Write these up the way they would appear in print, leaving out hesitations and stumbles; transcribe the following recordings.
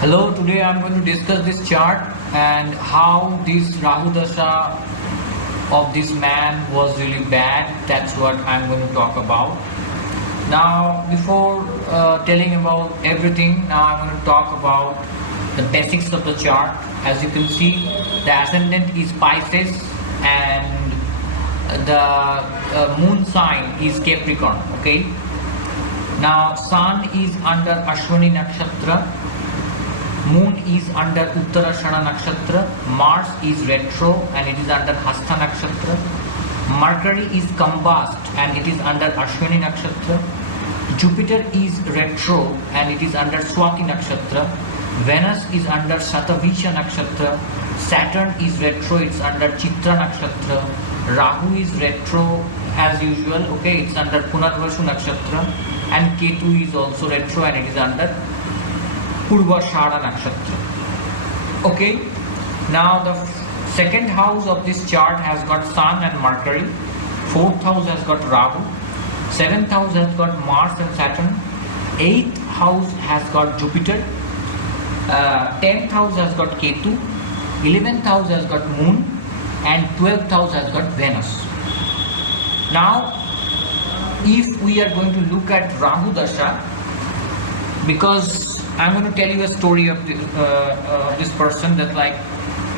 Hello, today I'm going to discuss this chart and how this Rahu Dasha of this man was really bad. That's what I'm going to talk about. Now, before telling about everything, now I'm going to talk about the basics of the chart. As you can see, the ascendant is Pisces and the moon sign is Capricorn. Okay. Now, Sun is under Ashwini Nakshatra. Moon is under Uttarashana Nakshatra, Mars is retro and it is under Hasta Nakshatra, Mercury is combust and it is under Ashwini Nakshatra, Jupiter is retro and it is under Swati Nakshatra, Venus is under Shatavisha Nakshatra, Saturn is retro, it's under Chitra Nakshatra, Rahu is retro as usual, okay, it's under Punarvashu Nakshatra, and Ketu is also retro and it is under Purvashada Nakshatra. Okay, now the second house of this chart has got Sun and Mercury, fourth house has got Rahu, seventh house has got Mars and Saturn, eighth house has got Jupiter, 10th house has got Ketu, 11th house has got Moon, and 12th house has got Venus. Now, if we are going to look at Rahu Dasha, because I'm going to tell you a story of this person, that like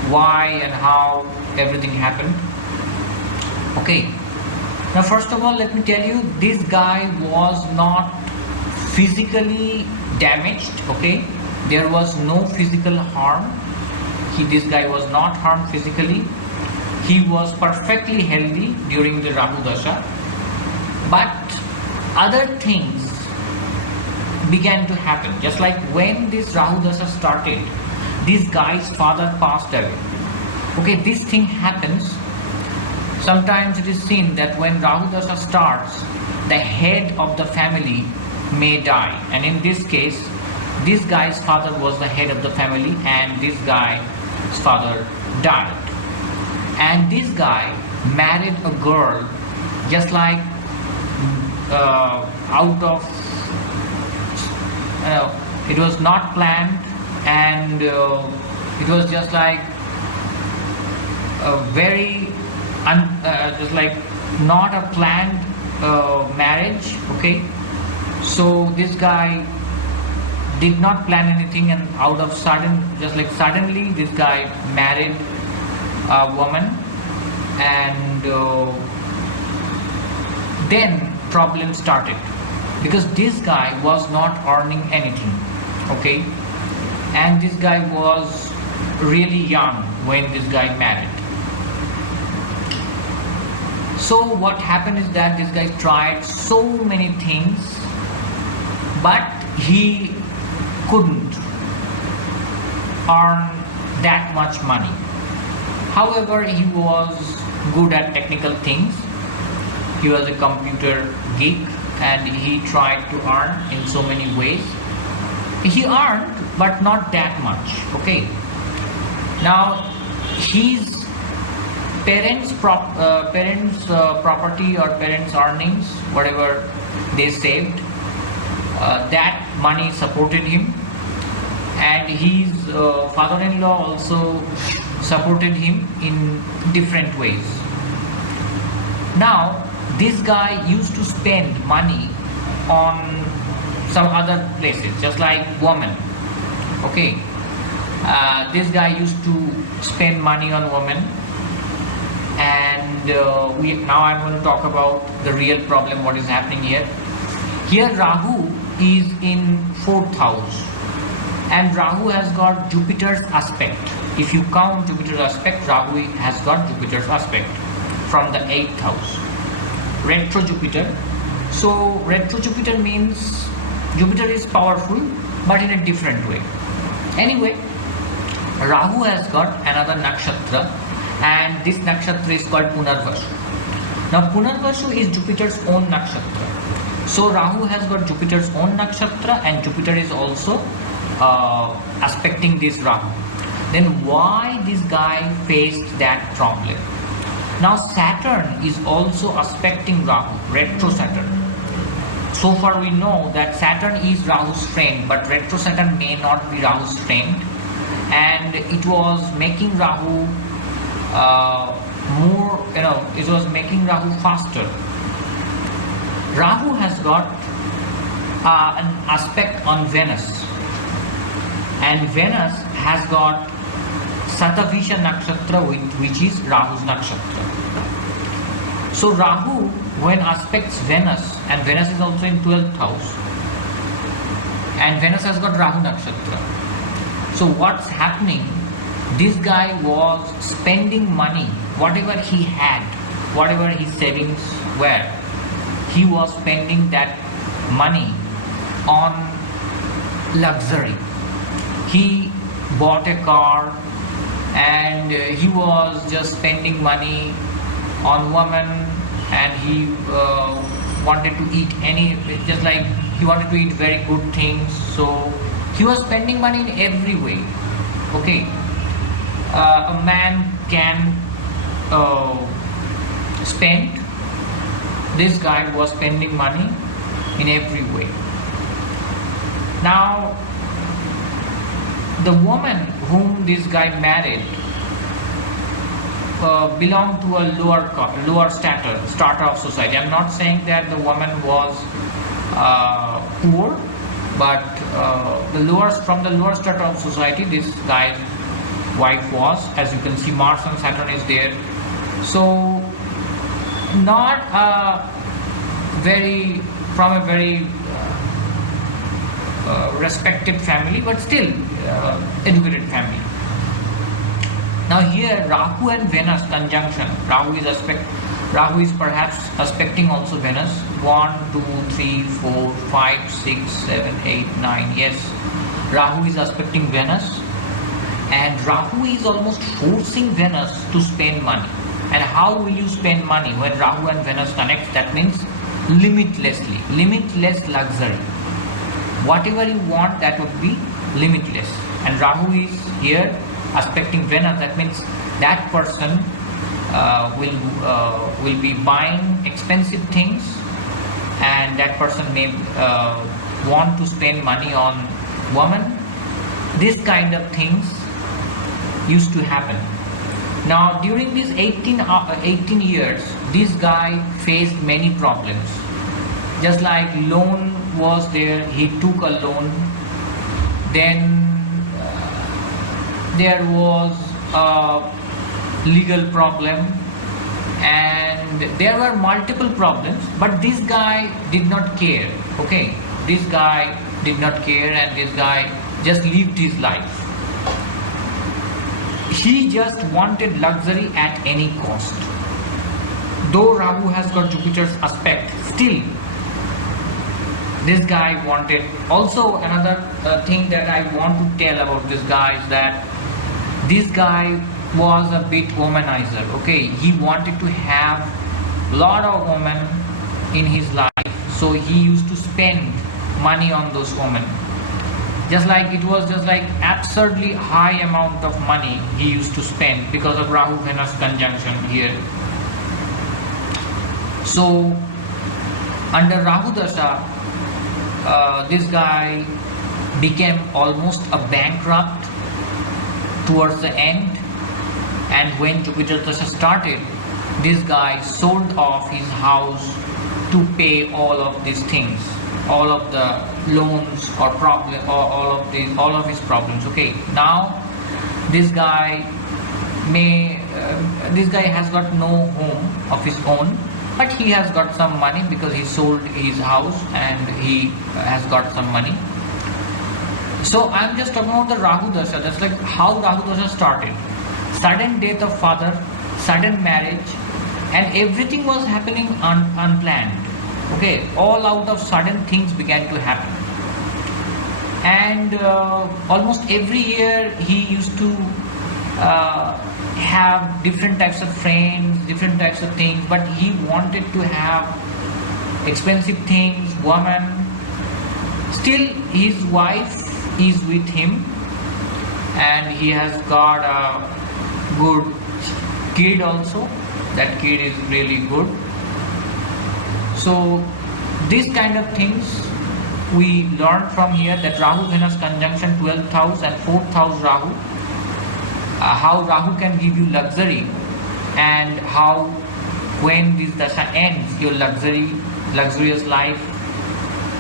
why and how everything happened. Okay. Now, first of all, let me tell you, this guy was not physically damaged. Okay. There was no physical harm. This guy was not harmed physically. He was perfectly healthy during the Rahu Dasha. But other things began to happen. Just like when this Rahu Dasha started, this guy's father passed away. Okay, this thing happens. Sometimes it is seen that when Rahu Dasha starts, the head of the family may die. And in this case, this guy's father was the head of the family and this guy's father died. And this guy married a girl just like out of it was not planned, and it was just like a very just like not a planned marriage. Okay, so this guy did not plan anything, and out of sudden, just like suddenly, this guy married a woman, and then problems started. Because this guy was not earning anything, okay, and this guy was really young when this guy married. So what happened is that this guy tried so many things, but he couldn't earn that much money. However, he was good at technical things. He was a computer geek and he tried to earn in so many ways. He earned, but not that much. Okay. Now, his parents' property or parents' earnings, whatever they saved, that money supported him, and his father-in-law also supported him in different ways. Now, this guy used to spend money on some other places, just like women. Okay, this guy used to spend money on women, and now I'm going to talk about the real problem. What is happening here? Here, Rahu is in 4th house, and Rahu has got Jupiter's aspect. If you count Jupiter's aspect, Rahu has got Jupiter's aspect from the 8th house. Retro Jupiter. So retro Jupiter means Jupiter is powerful but in a different way. Anyway, Rahu has got another nakshatra, and this nakshatra is called Punarvashu. Now Punarvashu is Jupiter's own nakshatra. So Rahu has got Jupiter's own nakshatra and Jupiter is also aspecting this Rahu. Then why this guy faced that problem? Now Saturn is also aspecting Rahu, retro Saturn. so far we know that Saturn is Rahu's friend, but retro Saturn may not be Rahu's friend, and it was making Rahu more, it was making Rahu faster. Rahu has got an aspect on Venus, and Venus has got Satavisha Nakshatra, which is Rahu's Nakshatra. So Rahu, when aspects Venus, and Venus is also in 12th house, and Venus has got Rahu Nakshatra. So what's happening? This guy was spending money, whatever he had, whatever his savings were, he was spending that money on luxury. He bought a car, and he was just spending money on women, and he wanted to eat just like he wanted to eat very good things. So he was spending money in every way. Okay, a man can spend. This guy was spending money in every way. Now, the woman whom this guy married belonged to a lower strata of society. I'm not saying that the woman was poor, but from the lower strata of society, this guy's wife was. As you can see, Mars and Saturn is there. So, not from a very respected family, but still educated family. Now here Rahu and Venus conjunction. Rahu is perhaps aspecting also Venus. 1, 2, 3, 4, 5, 6, 7, 8, 9. Yes, Rahu is aspecting Venus, and Rahu is almost forcing Venus to spend money. And how will you spend money when Rahu and Venus connect? That means limitless luxury. Whatever you want, that would be limitless. And Rahu is here aspecting Venus. That means that person will be buying expensive things, and that person may want to spend money on women. This kind of things used to happen. Now during these 18 years, this guy faced many problems. Just like loan was there, he took a loan. Then there was a legal problem, and there were multiple problems, but this guy did not care. Okay, this guy did not care, and this guy just lived his life. He just wanted luxury at any cost. Though Rahu has got Jupiter's aspect, still this guy wanted. Also another thing that I want to tell about this guy is that this guy was a bit womanizer. Okay, he wanted to have a lot of women in his life, so he used to spend money on those women. Just like absurdly high amount of money he used to spend because of Rahu Venus conjunction here. So under Rahu Dasha, this guy became almost a bankrupt towards the end, and when Jupiter Dasha started, this guy sold off his house to pay all of these things, all of the loans or problem, or all of his problems. Okay, now this guy has got no home of his own, but he has got some money because he sold his house and he has got some money. So I'm just talking about the Rahu Dasha. That's like how Rahu Dasha started. Sudden death of father, sudden marriage, and everything was happening unplanned. Okay, all out of sudden things began to happen. And almost every year he used to have different types of friends, different types of things, but he wanted to have expensive things, women. Still his wife is with him, and he has got a good kid also. That kid is really good. So these kind of things we learn from here, that Rahu Venus conjunction 12th house and 4th house Rahu, how Rahu can give you luxury, and how when this dasha ends, your luxurious life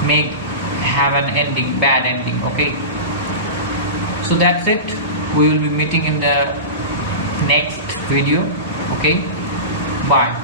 may have an ending, bad ending. Okay, so that's it. We will be meeting in the next video. Okay, bye.